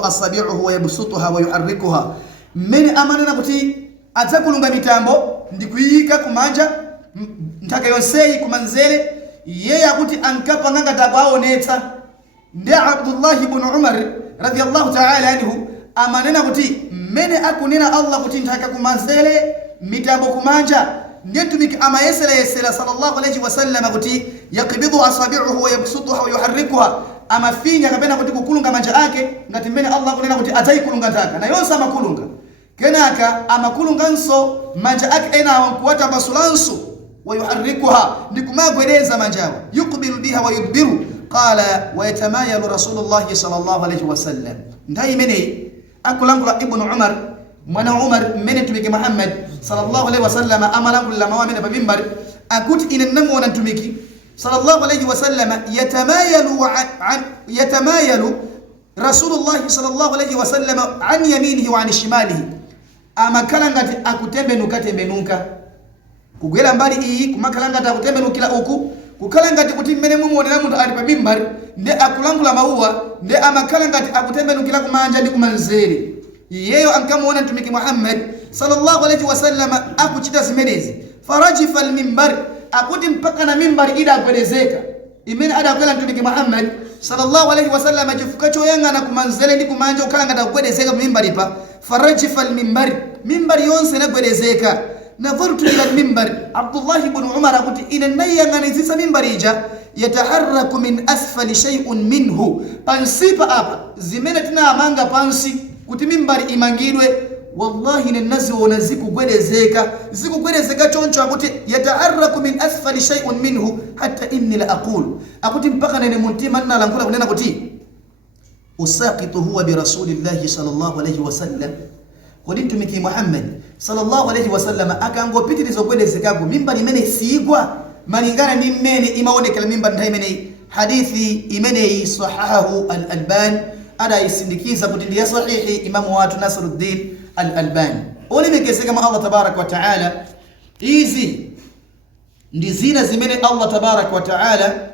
yaqbidu asabi'uhu wa yabsutuha wa yuharrikuha mmene amanena kuti adzakulunga mitambo ndi kuyika kumanja nthaka yonseyi kumanzere yeye akuti ankapanga ngati akuaonetsa ndi Abdullah ibn Umar radiyallahu ta'ala anhu amanena kuti mmene akunena Allah kuti nthaka kumanzere mitambo kumanja ndiye mtumiki amayesera sallallahu alayhi wasallam kuti yaqbidu asabi'uhu wa yabsutuha wa yuharrikuha amafinya kapena kuti kukulunga manja ake ngati mmene Allah kunena kuti ataikulunga nthaka na yonse amakulunga kenaka amakulunganso manja ake ena awankuwata basulanso wa yuharrikuha ndikumagwereza manjawa yuqbilu biha wa yudbiru qala wa yatamayalu rasulullah sallallahu alayhi wasallam ndai imene akulangula ibn Umar mwana Umar mmene mtumiki Muhammad sallallahu alayhi wasallam amalangula mawamene pa mimbar akuti ine namuona mtumiki sallallahu alayhi wasallam yatamayalu rasulullah sallallahu alayhi wasallam an yaminihi wa an shimalihi amakala ngati akutembenuka kugwera mbali iyi kumakala ngati akutembenukira uku kukala ngati kuti mmene mumuonera munthu ali pa mimbar ndi akulangula mauwa ndi amakala ngati akutembenukira kumanja ndi kumanzere iyeyo ankamuona mtumiki Muhammad sallallahu alayhi wasallam akuchita zimenezi farajifa al-mimbar akuti mpaka na mimbar idagwedezeka imene adakwera mtumiki Muhammad sallallahu alayhi wasallam chifuka choyangana kumanzere ndi kumanja ukala ngati akugwedezeka mimbar pa farajifa al-mimbar mimbar yonse inagwedezeka nadhartu ila al-mimbar Abdullah ibn Umar akuti ina nayanganizisa mimbar ija yataharraku min asfali shay'un minhu pansipa apa zimene tinamanga pansi kuti mimbar imangidwe wallahi ninaziona zikugwedezeka choncho akuti yataharraku min asfali shay'un minhu hatta inni la aqulu akuti mpaka nene muntima nalangula kunena kuti usaqitu huwa bi rasulillahi sallallahu alayhi wasallam kodi mtumiki Muhammad sallallahu alayhi wasallam akangopitiriza kugwedezekako mimbar imene sigwa malingana ni mmene imaonekera mimbar nthawi imene hadithi imene sahahahu al-Albani ada isindikiza kuti ndiye sahihi imamu watu Nasruddin al-Albani ulimekeseka kama Allah tabarak wa taala hizi ndi zina zimene Allah tabarak wa taala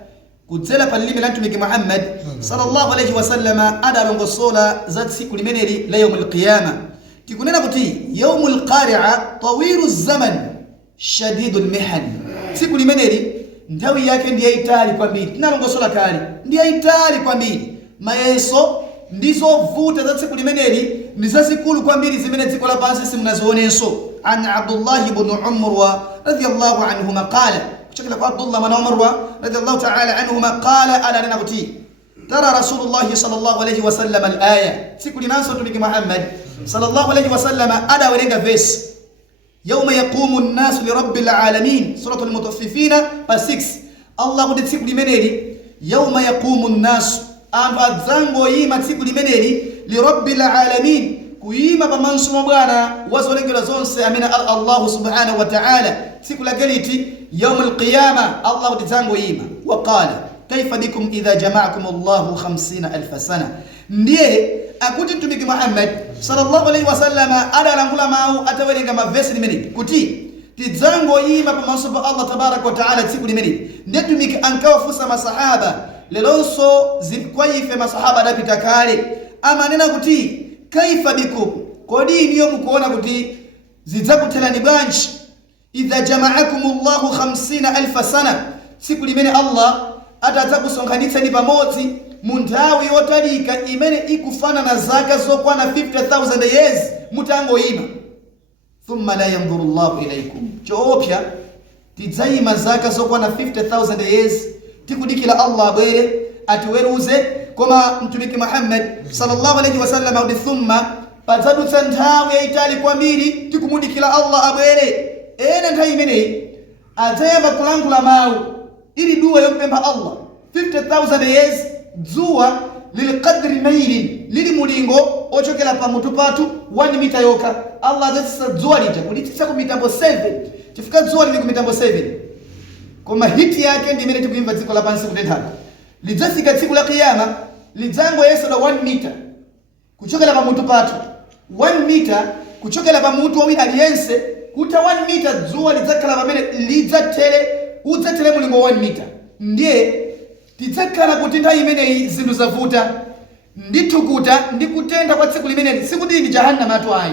kudzela palilime la mtumiki Muhammad sallallahu alayhi wasallam ada longosola za siku limeneli la yawmul qiyama tikunena kuti yawmul qari'a tawilu zaman shadidul mihan siku limeneli ndawi yake ndiye itali kwambiri tinalongosola kali ndiye itali kwambiri mayeso ndizo vuta za siku limeneli ndizazikulu kwambiri zimene dziko lapansi simunazionenso an Abdullah ibn Umar radiyallahu anhuma qala kuchokera kwa Abdullah ibn Umar radiyallahu ta'ala anhuma qala ala nena kuti tara rasulullah sallallahu alayhi wasallam al-aya siku linanso tumiki Muhammad sallallahu alayhi wasallam ada welenga verse yawma yaqumu an-nas li rabbil alamin suratul mutaffifina pa 6 Allah kuti siku limeneli yawma yaqumu an-nas antu adzango yima tsiku limeneli li rabbil alamin kuyima pamanso mwa Bwana wazolengera zonse amina Allah subhanahu wa ta'ala tsiku la geliti yawmul qiyama Allah adzango yima wa qala kaifa bikum idha jama'akum Allah 50000 sana ndiye akuti mtumiki Muhammad sallallahu alayhi wasallam adalangula mau atawerenga mavesi limeneli kuti tidzango yima pamanso pa Allah tabarak wa ta'ala tsiku limeneli ndiye mtumiki ankawafusa masahaba lelonso zikwaife masahaba adapita kale amanena kuti kaifa bikum kodi niyo mukuona kuti zidzakuthelani bwanji idha jama'akumullahu 50000 sana siku limene Allah atadzakusonkhanitsani pamodzi munthawi yotalika imene ikufana na zaka zokwana 50,000 years mutangoyima thumma la yanzuru Allahu ilaykum choopya tidzayima zaka zokwana 50,000 years tikudikira Allah abwere atiweruze koma mtumiki Muhammad sallallahu alayhi wasallam udi thumma padzadutsa nthawi yaitali kwambiri tikumudikira Allah abwere ena nthawi imeneyi adzayamba kulangula mawu ili dua yompempha Allah 50,000 years dzuwa lilqadri mailin lili mulingo ochokera pamutu patu 1 mita yoka Allah adzatsa dzuwa lija kulititsa ku mitambo 7 tifika dzuwa lili ku mitambo 7 koma hiti yake ndi imene tikuimva dziko lapansi kutenthana lidzafika tsiku la kiyama lidzango yeso la 1 mita kuchokera pamutu patu 1 mita kuchokera pamutu wa aliyense kuta 1 mita dzuwa lidzakhala pamene udzatere mulingo 1 mita ndiye tidzakhala kuti nthawi imeneyi zinthu zavuta ndithukuta ndi kutentha kwa tsiku limeneli sikuti ndi jahannama atu ayi.